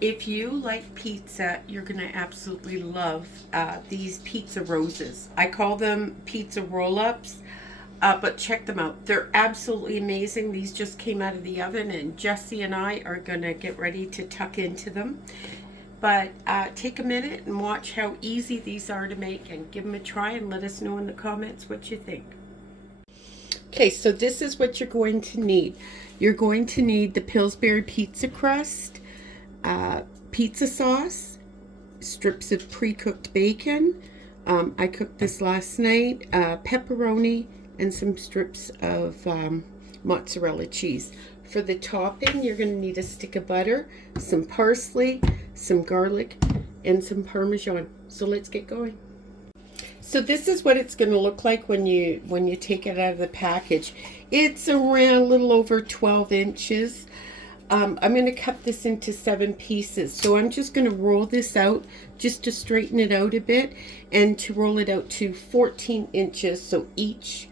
If you like pizza, you're going to absolutely love these pizza roses. I call them pizza roll-ups, but check them out. They're absolutely amazing. These just came out of the oven, and Jesse and I are going to get ready to tuck into them. But take a minute and watch how easy these are to make, and give them a try and let us know in the comments what you think. Okay, so this is what you're going to need. You're going to need the Pillsbury pizza crust, pizza sauce, strips of pre-cooked bacon. I cooked this last night, pepperoni, and some strips of mozzarella cheese. For the topping, you're going to need a stick of butter, some parsley, some garlic, and some Parmesan. So let's get going. So this is what it's going to look like when you take it out of the package. It's around a little over 12 inches. I'm going to cut this into 7 pieces. So I'm just going to roll this out just to straighten it out a bit, and to roll it out to 14 inches. So each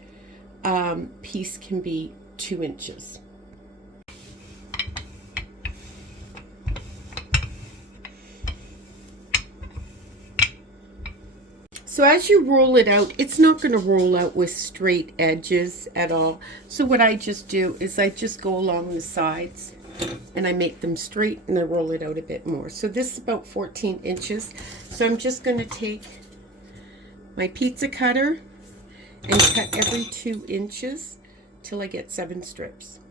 piece can be 2 inches. So as you roll it out, it's not going to roll out with straight edges at all. So what I just do is I just go along the sides and I make them straight, and I roll it out a bit more. So this is about 14 inches. So I'm just going to take my pizza cutter and cut every 2 inches till I get 7 strips.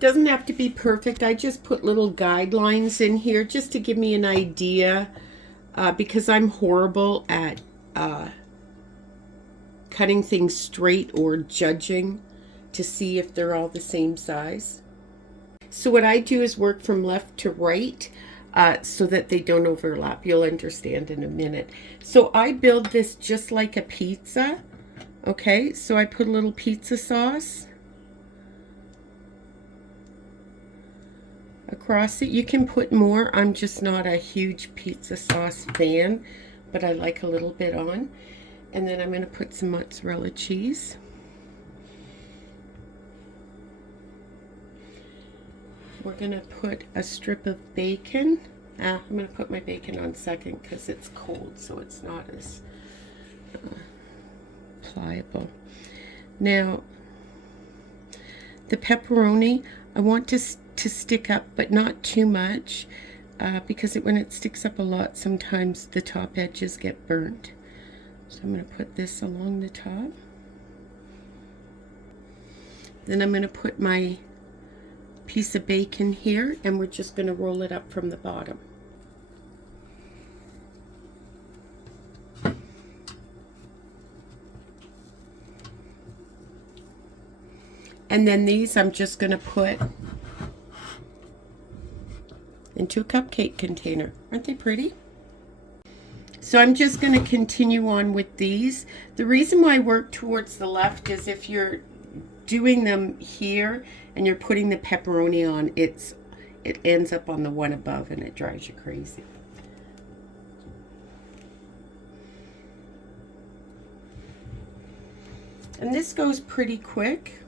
Doesn't have to be perfect. I just put little guidelines in here just to give me an idea, because I'm horrible at cutting things straight or judging to see if they're all the same size. So what I do is work from left to right, so that they don't overlap. You'll understand in a minute. So I build this just like a pizza. Okay, so I put a little pizza sauce across it. You can put more. I'm just not a huge pizza sauce fan, but I like a little bit on. And then I'm going to put some mozzarella cheese. We're going to put a strip of bacon. I'm going to put my bacon on second because it's cold, so it's not as pliable. Now, the pepperoni, I want to stick up, but not too much, because when it sticks up a lot, sometimes the top edges get burnt. So I'm going to put this along the top. Then I'm going to put my piece of bacon here, and we're just going to roll it up from the bottom. And then these I'm just going to put into a cupcake container. Aren't they pretty? So I'm just going to continue on with these. The reason why I work towards the left is if you're doing them here and you're putting the pepperoni on, it ends up on the one above and it drives you crazy. And this goes pretty quick.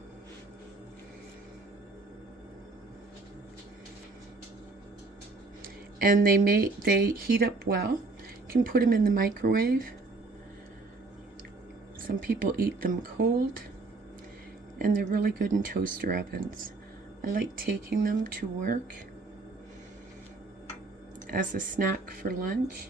And they heat up well. You can put them in the microwave. Some people eat them cold, and they're really good in toaster ovens. I like taking them to work as a snack for lunch.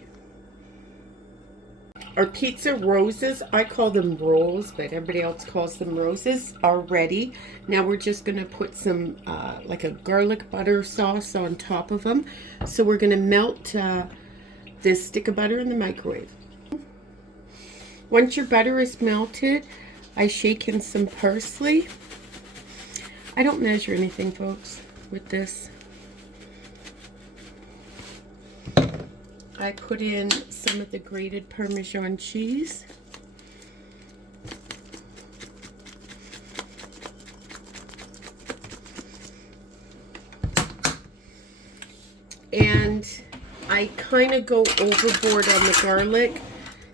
Our pizza roses, I call them rolls, but everybody else calls them roses, are ready. Now we're just going to put some like a garlic butter sauce on top of them. So we're going to melt this stick of butter in the microwave. Once your butter is melted, I shake in some parsley. I don't measure anything, folks, with this. I put in some of the grated Parmesan cheese. And I kind of go overboard on the garlic.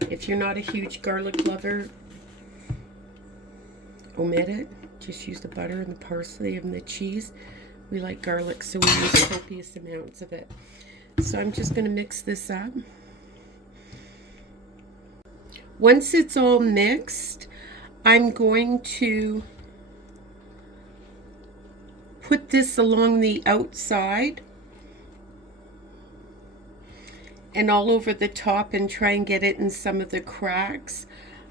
If you're not a huge garlic lover, omit it. Just use the butter and the parsley and the cheese. We like garlic, so we use copious amounts of it. So I'm just going to mix this up. Once it's all mixed, I'm going to put this along the outside and all over the top and try and get it in some of the cracks.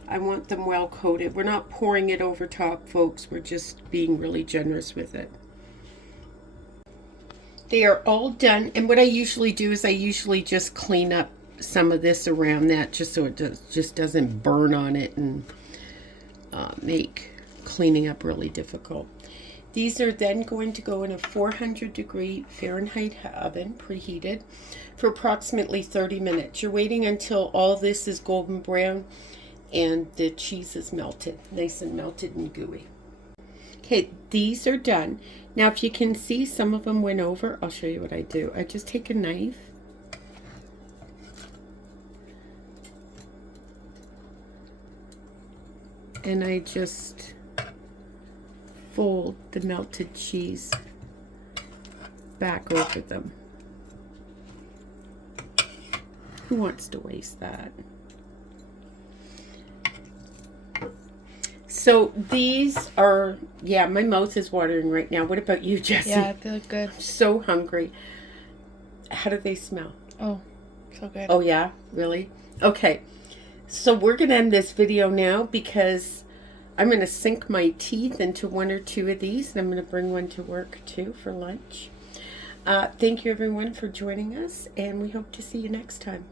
I want them well coated. We're not pouring it over top, folks. We're just being really generous with it. They are all done, and what I usually do is I usually just clean up some of this around that just so it just doesn't burn on it and make cleaning up really difficult. These are then going to go in a 400-degree Fahrenheit oven, preheated, for approximately 30 minutes. You're waiting until all this is golden brown and the cheese is melted, nice and melted and gooey. Okay, these are done. Now, if you can see, some of them went over. I'll show you what I do. I just take a knife and I just fold the melted cheese back over them. Who wants to waste that? So these are, yeah, my mouth is watering right now. What about you, Jessie? Yeah, they look good. I'm so hungry. How do they smell? Oh, so good. Oh, yeah? Really? Okay. So we're going to end this video now because I'm going to sink my teeth into one or two of these. And I'm going to bring one to work, too, for lunch. Thank you, everyone, for joining us. And we hope to see you next time.